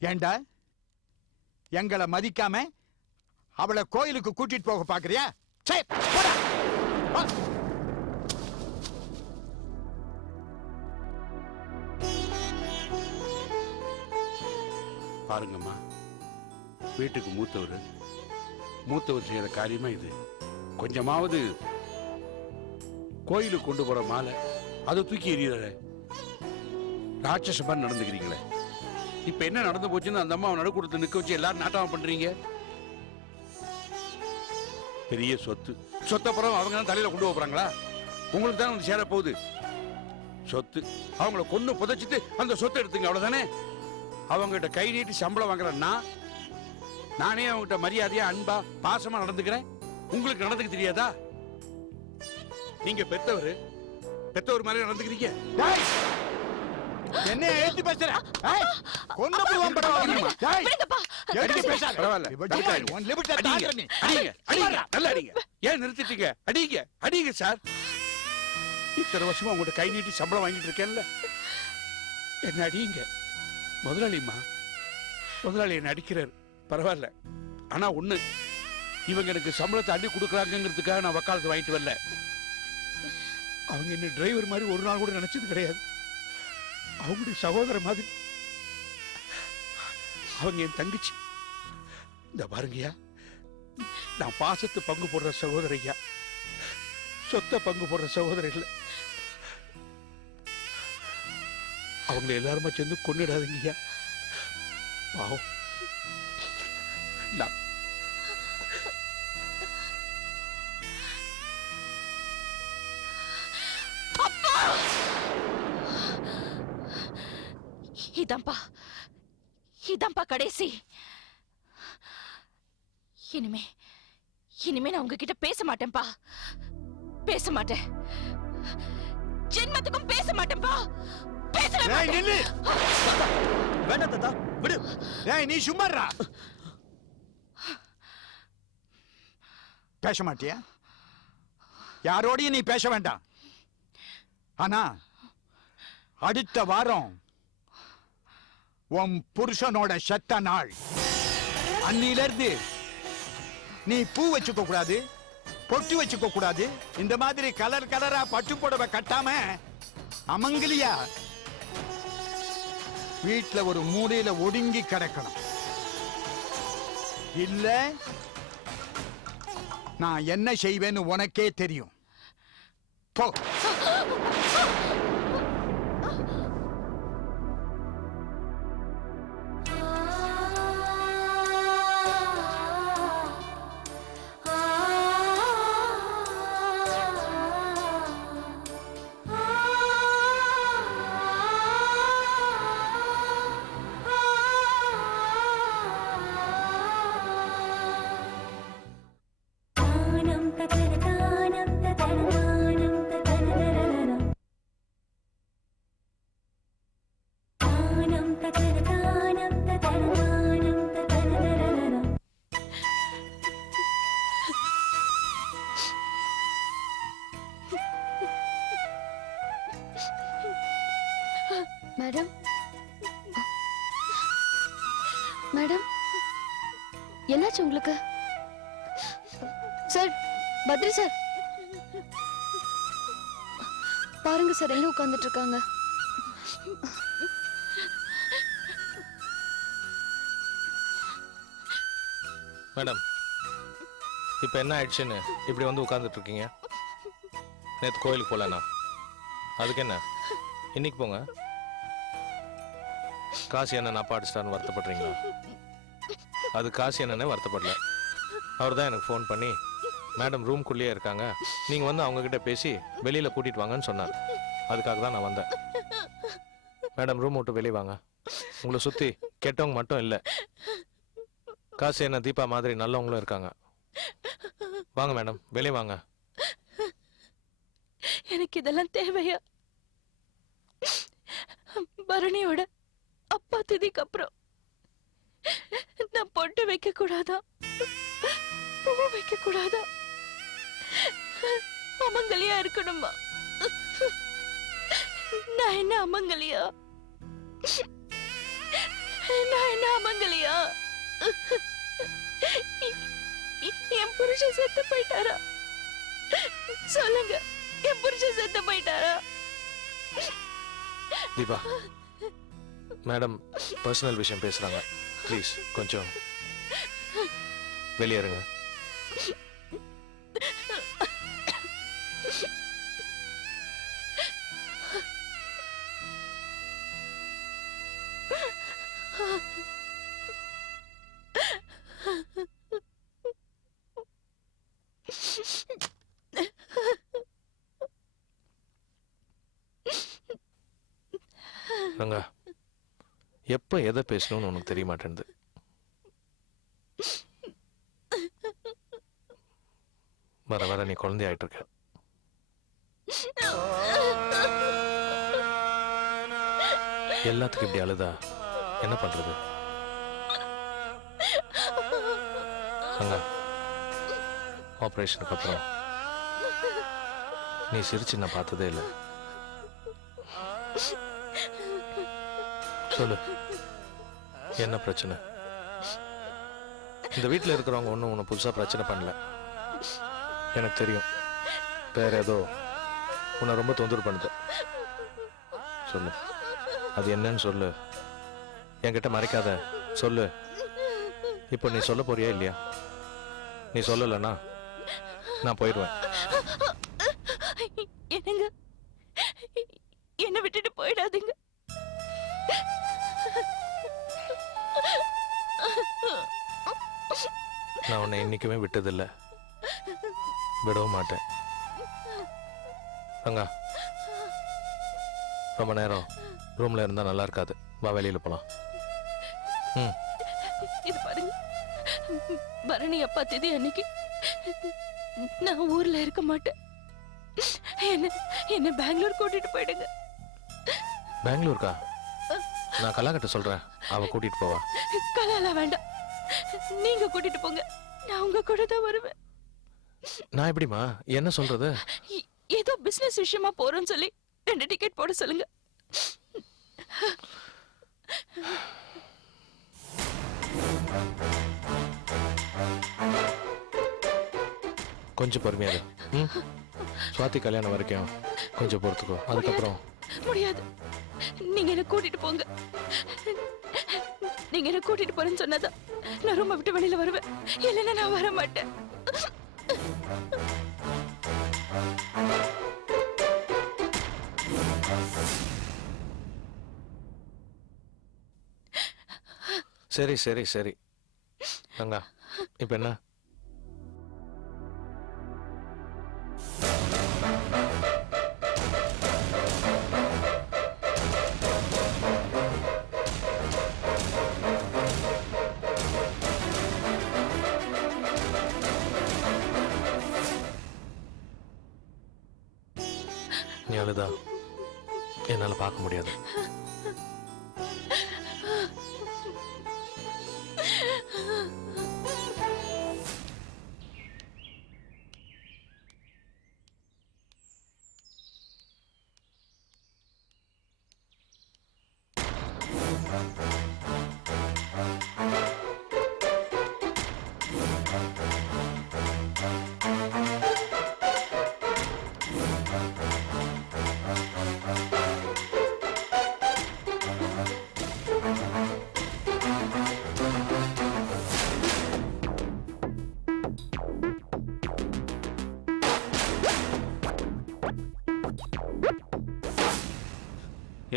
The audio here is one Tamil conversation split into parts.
ஏண்டா எங்களை மதிக்காம அவளை கோயிலுக்கு கூட்டிட்டு போக பாக்குறியா? பாருங்கம்மா, வீட்டுக்கு மூத்தவர் செய்யற காரியமா இது. கொஞ்சமாவது கோயிலுக்கு கொண்டு போற மாலை அதை தூக்கி எறியற ராட்சசமா நடந்துக்கிறீங்களே. இப்ப என்ன நடந்து போச்சுன்னு அந்த அம்மாவை நடுக்கூடத்தை நிக்க வச்சு எல்லாரும் நாட்டமா பண்றீங்க. பெரிய சொத்தை புறம் அவங்க தான் தலையில கொண்டு போறாங்களா? உங்களுக்கு தான் வந்து சேர போகுது சொத்து. அவங்கள கொண்டு புதைச்சிட்டு அந்த சொத்தை எடுத்துங்க, அவ்வளவுதானே. அவங்ககிட்ட கை நீட்டி சம்பளம் வாங்குறேன்னா நானே அவங்ககிட்ட மரியாதையா அன்பா பாசமா நடந்துக்கிறேன். உங்களுக்கு நடந்துக்க தெரியாதா? நீங்க பெத்தவர் மாதிரி நடந்துக்கிறீங்க. என்ன எழுதி பேசுற? கொண்டு போய் வம்பட வாங்குறீங்க. எழுதி பேசாத. பரவாயில்ல. ஒன் லிமிட் தாண்டி அடிங்க. நல்லா அடிங்க. ஏன் நிறுத்திட்டீங்க? அடிங்க சார். இத்தனை வருஷமா உங்கள்கிட்ட கை நீட்டி சம்பளம் வாங்கிட்டு இருக்கேன்ல, என்ன அடிங்க. முதலாளி என்ன அடிக்கிறார், பரவாயில்ல. ஆனா ஒண்ணு, இவங்க எனக்கு சம்பளத்தை அள்ளி கொடுக்குறாங்கிறதுக்காக நான் வக்காலத்து வாங்கிட்டு வரல. அவங்க என்ன டிரைவர் மாதிரி ஒரு நாள் கூட நினைச்சது கிடையாது. அவங்களுடைய சகோதர மாதிரி. அவங்க என் தங்கச்சி. இந்த பாருங்கய்யா, நான் பாசத்தை பங்கு போடுற சகோதரையா, சொத்தை பங்கு போடுற சகோதரர் இல்லை. அவங்களை எல்லாருமா சேர்ந்து கொன்னிடாதீங்கய்யா, பாவம். இதாம்பா கடைசி. இனிமே நான் உங்ககிட்ட பேச மாட்டேன்பா. பேச மாட்டேன். ஜென்மத்துக்கும் பேச மாட்டேன்பா. வேண்டாம் தாத்தா, விடு. நீ சும்மாறா. பேச மாட்டியா? யாரோடையும் நீ பேச வேண்டாம். ஆனா அடுத்த வாரம் உன் புருஷனோட செத்த நாள். அன்னில இருந்து நீ பூ வச்சுக்க கூடாது, பொட்டு வச்சுக்க கூடாது. இந்த மாதிரி கலர் கலரா பட்டு புடவை கட்டாம அமங்கலியா வீட்டுல ஒரு மூலையில ஒடுங்கி கிடக்கணும். இல்ல நான் என்ன செய்வேன்னு உனக்கே தெரியும். போ. மேடம், மேடம், என்னாச்சு உங்களுக்கு? சார், பத்ரி சார், பாருங்க சார், எங்க உட்கார்ந்துட்டு இருக்காங்க. மேடம், இப்ப என்ன ஆயிடுச்சுன்னு இப்படி வந்து உட்கார்ந்துட்டு இருக்கீங்க? நேற்று கோயிலுக்கு போலண்ணா, அதுக்கு என்ன இன்னைக்கு போங்க. காசி அண்ணன் அப்பா அடிச்சிட்டான்னு வருத்தப்படுறீங்களா? அது காசி அண்ணனே வருத்தப்படல. அவர் தான் எனக்கு ஃபோன் பண்ணி, மேடம் ரூம்குள்ளேயே இருக்காங்க, நீங்கள் வந்து அவங்கக்கிட்ட பேசி வெளியில் கூட்டிகிட்டு வாங்கன்னு சொன்னார். அதுக்காக தான் நான் வந்தேன். மேடம் ரூம் விட்டு வெளியே வாங்க. உங்களை சுற்றி கெட்டவங்க மட்டும் இல்லை, காசி அண்ணன் தீபா மாதிரி நல்லவங்களும் இருக்காங்க. வாங்க மேடம், வெளியே வாங்க. எனக்கு இதெல்லாம் தேவையா? பரணியோட அப்பா திதிக்கு அப்புறம் நான் பொட்டு வைக்க கூடாதா? பூ வைக்க கூடாதா? அமங்கலியா இருக்கணுமா? நான் என்ன அமங்கலியா? நான் என்ன அமங்கலியா? என் புருஷன் செத்து போயிட்டாரா? சொல்லுங்க, என் புருஷன் செத்து போயிட்டாரா? தீபா மேடம் பர்சனல் விஷயம் பேசுறாங்க, ப்ளீஸ் கொஞ்சம் வெளியே இருங்க. ரங்கா, எப்ப எதை பேசணும்னு உனக்கு தெரிய மாட்டேங்குது. வர வர நீ குழந்தை ஆயிட்டு இருக்க. எல்லாத்துக்கும் இப்படி அழுதா என்ன பண்றது? ரங்கா, ஆபரேஷனுக்கு அப்புறம் நீ சிரிச்சு நான் பார்த்ததே இல்லை. சொல்லு, என்ன பிரச்சனை? இந்த வீட்டில் இருக்கிறவங்க ஒன்றும் உன்னை புதுசாக பிரச்சனை பண்ணல, எனக்கு தெரியும். வேற ஏதோ உன்னை ரொம்ப தொந்தரவு பண்ணுது. சொல்லு, அது என்னன்னு சொல்லு. என்கிட்ட மறைக்காத, சொல்லு. இப்போ நீ சொல்ல போறியா இல்லையா? நீ சொல்லலைன்னா நான் போயிடுவேன். என்னங்க, என்னை விட்டுட்டு போயிடாதீங்க. நான் உன்னை என்னைக்குமே விட்டதில்லை, விடவும் மாட்டேன். ரங்கா, ரொம்ப நேரம் ரூம்ல இருந்தா நல்லா இருக்காது, வா வெளியில போலாம். இது பாருங்க, பரணி அப்பா தேதி அன்னைக்கு நான் ஊர்ல இருக்க மாட்டேன். என்ன பெங்களூர் கூட்டிட்டு போயிடுங்க. பெங்களூருக்கா? நான் கலாக்கிட்ட சொல்றேன், அவ கூட்டிட்டு போவா. கலாலா வேண்டாம், நீங்க கூட்டிட்டு போங்க, நான் உங்க கூட தான் வருவேன். நான் எப்படிமா, என்ன சொல்றது? ஏதோ பிசினஸ் விஷயமா போறோம்னு சொல்லி 2 டிக்கெட் போட சொல்லுங்க. கொஞ்சம் பொறுமையா இரு. சுவாதி கல்யாணம் வரைக்கும் கொஞ்சம் பொறுத்துக்கோ, அதுக்கப்புறம். முடியாது, நீங்க என்ன கூட்டிட்டு போங்க. நீங்க என்ன கூட்டிட்டு போறேன்னு சொன்னதான் நான் ரொம்ப விட்டு வெளியில வருவேன், இல்லைன்னா நான் வர மாட்டேன். சரி சரி சரி ரங்கா, இப்ப என்ன? நீ அழுதா என்னால பார்க்க முடியாது.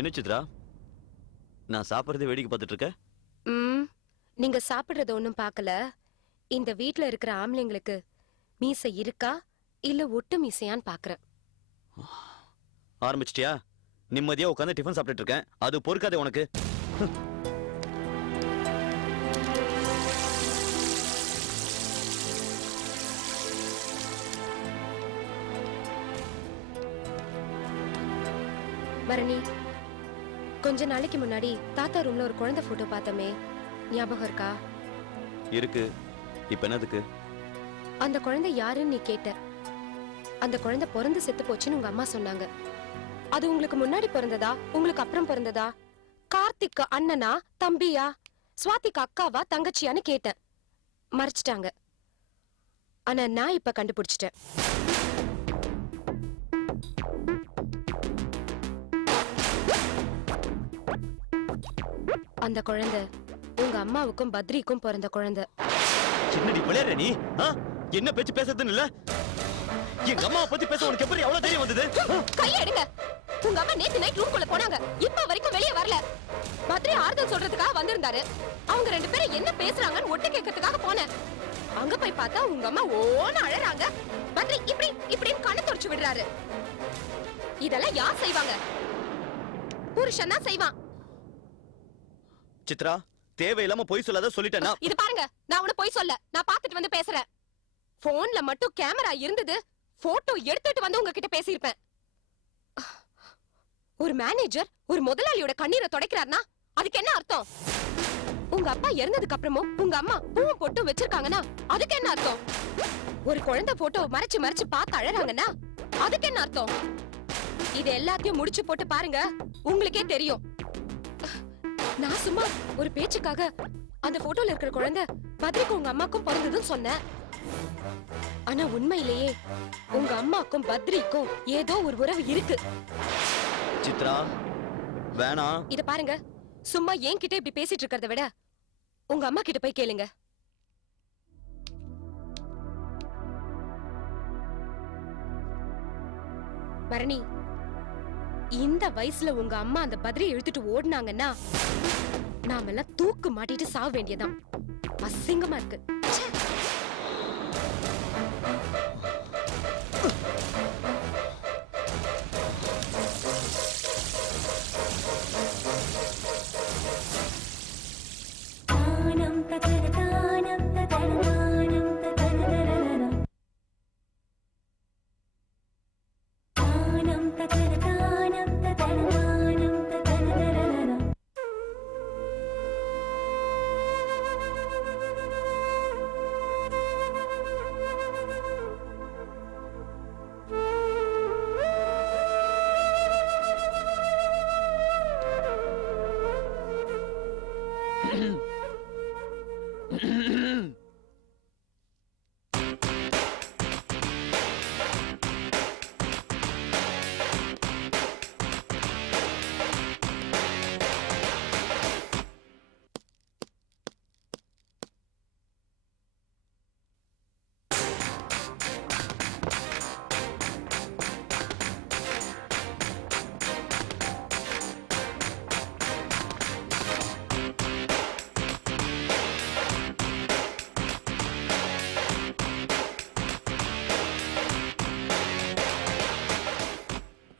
என்ன சித்ரா, நான் சாப்பிட்றதை வேடிக்கை பார்த்துட்டு இருக்க? நீங்க சாப்பிடுறத ஒண்ணும் பார்க்கல. இந்த வீட்ல இருக்கிற ஆம்பளைங்களுக்கு மீசை இருக்கா இல்ல ஒட்டு மீசையான்னு பாக்குறேன். ஆரம்பிச்சிட்டியா? நிம்மதியா உட்காந்து டிஃபன் சாப்பிட்டுட்டு இருக்கேன், அது பொறுக்காதே உனக்கு. பரணி, கொஞ்ச நாளைக்கு முன்னாடி தாத்தா ரூம்ல ஒரு குழந்தை போட்டோ பார்த்தமே, ஞாபகம் இருக்கா? இருக்கு. இப்ப என்னதுக்கு? அந்த குழந்தை யாருன்னு நீ கேட்ட. அந்த குழந்தை பிறந்து செத்து போச்சுன்னு உங்க அம்மா சொன்னாங்க. அது உங்களுக்கு முன்னாடி பிறந்ததா உங்களுக்கு அப்புறம் பிறந்ததா? கார்த்திக் அண்ணனா தம்பியா? சுவாதிக்கு அக்காவா தங்கச்சியான்னு கேட்டேன். மறைச்சிட்டாங்க. ஆனா நான் இப்ப கண்டுபிடிச்சிட்டேன். அந்த குழந்தை உங்க அம்மாவுக்கும் பத்ரிக்கும் பிறந்த குழந்தை. என்னடி விளையாடுற நீ? என்ன பேச்சு பேசுறதுன்னு இல்ல? எங்க அம்மாவை பத்தி பேச உனக்கு எப்படி அவ்வளவு தைரியம் வந்தது? கையை எடுங்க. உங்க அம்மா நேத்து நைட் ரூம்குள்ள போனாங்க. இப்ப வரைக்கும் வெளியே வரல. பத்ரி ஆறுதல் சொல்றதுக்காக வந்திருந்தாரு. அவங்க 2 பேரும் என்ன பேசுறாங்கன்னு ஒட்டு கேட்கறதுக்காக போனேன். அங்க போய் பார்த்தா உங்க அம்மா ஓன்னு அழறாங்க. பத்ரி இப்படின்னு கண்ணு தொடச்சு விடுறாரு. இதெல்லாம் யார் செய்வாங்க? புருஷன் தான் செய்வான். சித்ரா, தேவையில்லாம பொய் சொல்லாத சொல்லிட்டேன்னா. இது பாருங்க, நான் உன பொய் சொல்ல. நான் பார்த்துட்டு வந்து பேசுறேன். போன்ல மட்டும் கேமரா இருந்தது. போட்டோ எடுத்துட்டு வந்து உங்ககிட்ட பேசியிருப்பேன். ஒரு மேனேஜர் ஒரு முதலாளியோட கண்ணீரை துடைக்கிறார்னா அதுக்கு என்ன அர்த்தம்? உங்க அப்பா இறந்ததுக்கு அப்புறமும் உங்க அம்மா பூவும் போட்டு வச்சிருக்காங்கன்னா அதுக்கு என்ன அர்த்தம்? ஒரு குழந்தை போட்டோ மறைச்சு பார்த்து அழறாங்கன்னா அதுக்கு என்ன அர்த்தம்? இது எல்லாத்தையும் முடிச்சு போட்டு பாருங்க, உங்களுக்கே தெரியும். நான் சும்மா ஒரு பேச்சுக்காக அந்த போட்டோல இருக்கிற குழந்தை பத்ரிக்கும் உங்க அம்மாக்கும் பிறந்ததுன்னு சொன்னேன். ஆனா உண்மையிலேயே உங்க அம்மாக்கும் பத்ரிக்கும் ஏதோ ஒரு உறவு இருக்கு. சித்ரா, வேணாம். இத பாருங்க, சும்மா என்கிட்ட இப்படி பேசிட்டு இருக்கிறத விட உங்க அம்மா கிட்ட போய் கேளுங்க. பரணி, இந்த வயசுல உங்க அம்மா அந்த பத்ரி இழுத்துட்டு ஓடுனாங்கன்னா நாமெல்லாம் தூக்கு மாட்டிட்டு சாக வேண்டியதான். அசிங்கமா இருக்கு. ச்சே.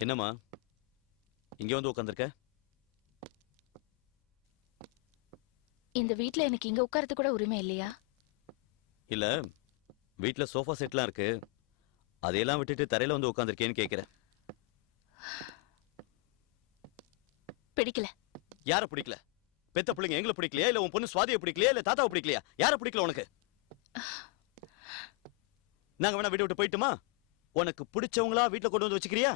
என்னம்மா இங்க வந்து உட்கார்ந்திருக்க? இந்த வீட்ல எனக்கு இங்க உட்கார்றது கூட உரிமை இல்லையா? இல்ல, வீட்ல சோஃபா செட்லாம் இருக்கு, அதையெல்லாம் விட்டுட்டு தரையில வந்து உட்கார்ந்திருக்கேன்னு கேக்குறேன். பிடிக்கல. யார பிடிக்கல? பெத்த பிள்ளைங்க எங்களை பிடிக்கலையா, இல்ல உன் பொண்ணு சுவாதியை பிடிக்கலையா, இல்ல தாத்தாவை பிடிக்கலையா? யார பிடிக்கல உனக்கு? நாங்க வேணா வீட்டை விட்டு போயிட்டுமா? உனக்கு பிடிச்சவங்களா வீட்டுல கொண்டு வந்து வச்சுக்கிறியா?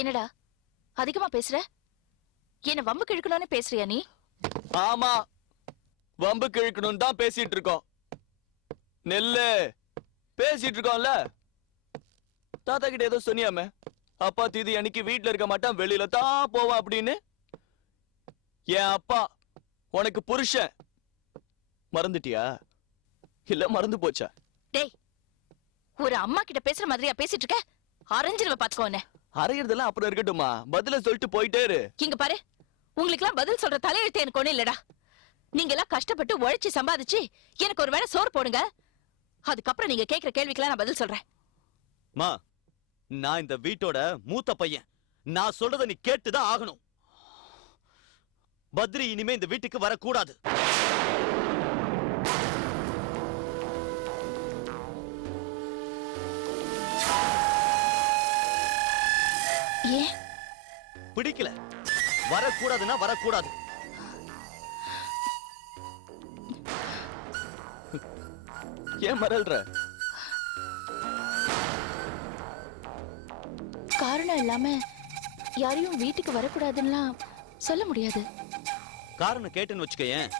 என்னடா அதிகமா பேசுற? என்ன வம்பு கிழக்கணும்னு பேசுறியா நீ? ஆமா, வம்பு கிழக்கணும் தான் பேசிட்டு இருக்கோம். நெல்லு பேசிட்டு இருக்கோம்ல. தாத்தா கிட்ட ஏதோ சொன்னியாமே, அப்பா தீதி அன்னைக்கு வீட்டுல இருக்க மாட்டான், வெளியில தான் போவான் அப்படின்னு. என் அப்பா உனக்கு புருஷன். மறந்துட்டியா இல்ல மறந்து போச்சா? டேய், ஒரு அம்மா கிட்ட பேசுற மாதிரியா பேசிட்டு இருக்க? அரைஞ்சிருவ பாத்துக்கோனே. அறையிறதெல்லாம் அப்புறம் இருக்கட்டுமா, பதில சொல்லிட்டு போயிட்டே இரு. இங்க பாரு, உங்களுக்கு எல்லாம் பதில் சொல்ற தலையெழுத்து எனக்கு ஒண்ணு இல்லடா. நீங்க எல்லாம் கஷ்டப்பட்டு உழைச்சி சம்பாதிச்சு எனக்கு ஒரு வேளை சோறு போடுங்க. அதுக்கப்புறம் நீங்க கேக்குற கேள்விக்கெல்லாம் நான் பதில் சொல்றேன். மா, நான் இந்த வீட்டோட மூத்த பையன். நான் சொல்றத நீ கேட்டுதான் ஆகணும். பத்ரி இனிமே இந்த வீட்டுக்கு வரக்கூடாது. ஏன்? பிடிக்கல. வரக்கூடாதுன்னா வரக்கூடாது. ஏன் மறல்ற? காரணம் இல்லாம யாரையும் வீட்டுக்கு வரக்கூடாதுன்னா சொல்ல முடியாது. காரணம் கேட்டுன்னு வச்சுக்கேன்,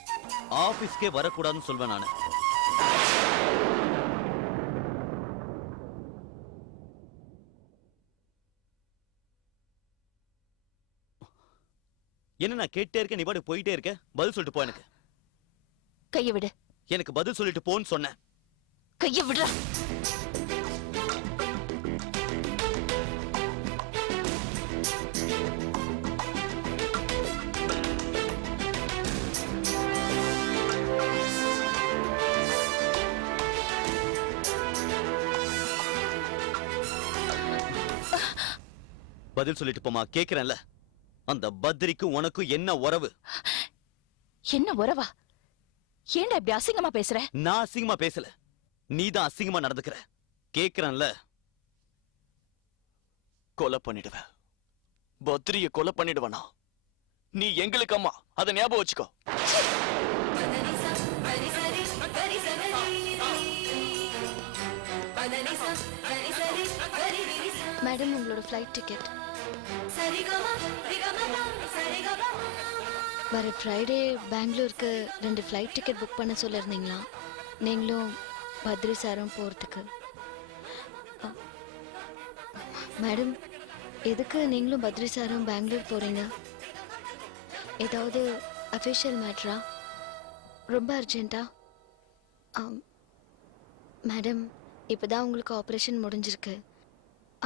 ஆபீஸ்க்கே வரக்கூடாதுன்னு சொல்வேன் நானு. என்ன நான் கேட்டே இருக்கேன், நீ பாட்டு போயிட்டே இருக்க. பதில் சொல்லிட்டு போ. எனக்கு கைய விடு. எனக்கு பதில் சொல்லிட்டு போன்னு சொன்னேன். கைய விடுறா. பதில் சொல்லிட்டு போமா, கேக்குறேன்ல. அந்த பத்ரிக்கு உனக்கும் என்ன உறவு? என்ன உறவா? ஏன்டா இப்படி அசிங்கமா பேசுற? நான் அசிங்கமா பேசல, நீதான் அசிங்கமா நடந்துக்கிற. கேக்குறேன்ல. கொலை பண்ணிடுவேன். பத்ரிய கொலை பண்ணிடுவனா? நீ எங்களுக்கு அம்மா, அதை ஞாபகம் வச்சுக்கோ. மேடம், உங்களோட ஃப்ளைட் டிக்கெட். வர ஃப்ரைடே பெங்களூருக்கு 2 ஃப்ளைட் டிக்கெட் புக் பண்ண சொல்லியிருந்தீங்களா? நீங்களும் பத்ரி சாரும் போகிறதுக்கு. மேடம், எதுக்கு நீங்களும் பத்ரி சாரும் பெங்களூர் போகிறீங்க? ஏதாவது அஃபிஷியல் மேட்ரா? ரொம்ப அர்ஜென்ட்டா? மேடம், இப்போ தான் உங்களுக்கு ஆப்ரேஷன் முடிஞ்சிருக்கு.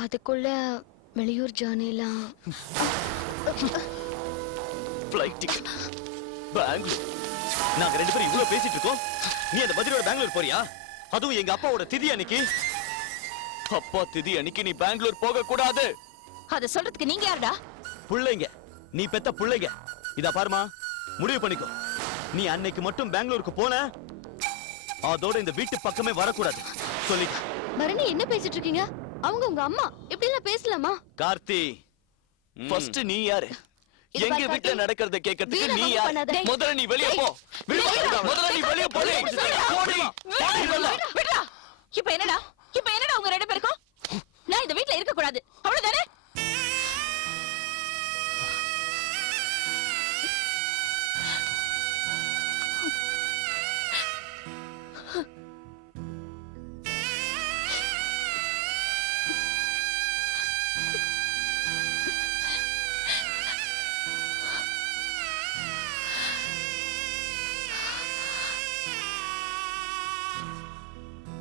அதுக்குள்ள வெளியூர் ஜேர்னிலாம். Flight ticket Bangalore. நாங்க 2 பேரும் இவ்வளவு பேசிட்டு இருக்கோம், நீ அந்த பத்ரியோட பெங்களூர் போறியா? அதுவும் எங்க அப்பாவோட திதி அன்னைக்கு. அப்பா திதி அன்னைக்கு நீ பெங்களூர் போக கூடாது. அத சொல்றதுக்கு நீங்க யாருடா? புள்ளைங்க, நீ பெத்த புள்ளைங்க. இதா பாருமா, முடிவு பண்ணிக்கோ. நீ அன்னைக்கு மட்டும் பெங்களூருக்கு போன, அதோட இந்த வீட்டு பக்கமே வரக்கூடாது சொல்லிக்க. பரணி, என்ன பேசிட்டு இருக்கீங்க? அவங்க உங்க அம்மா. இப்படி எல்லாம் பேசலாமா? கார்த்தி, ஃபர்ஸ்ட் நீ யாரு? இது எங்க பாரு வீட்ல கார்த்தி, நடக்கிறத கேட்கிறதுக்கு வீணா நீ வம்பு யாரு? பண்ணாத. முதல்ல நீ வெளிய போ. முதல்ல நீ வெளிய போடி. போடி. விடுடா. இப்ப என்னடா உங்க 2 பேருக்கும்? நான் இந்த வீட்ல இருக்க கூடாது, அவ்வளவுதானே?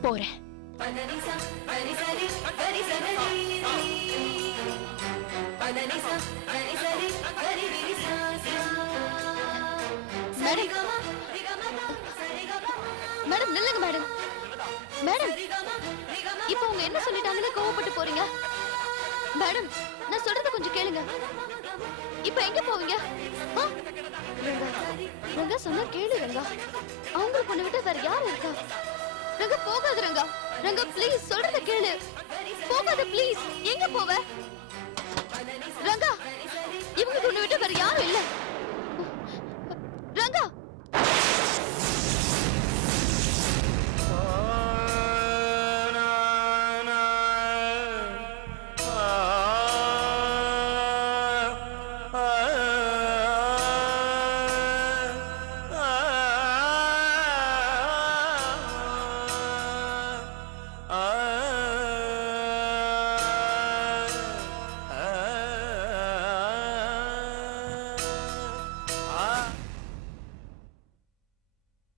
போறேன். மேடம், நில்லுங்க மேடம். மேடம், இப்போ அவங்க என்ன சொல்லிட்டாங்கன்னு கோவப்பட்டு போறீங்க? மேடம், நான் சொல்றத கொஞ்சம் கேளுங்க. இப்போ எங்க போவீங்க? ஆ? ரங்கா, ரங்கா சொன்னா கேளு ரங்கா. அவங்களுக்கு ஒண்ணு விட்டு வேற யாரு இருக்கா? ரங்கா, போகாது ரங்கா.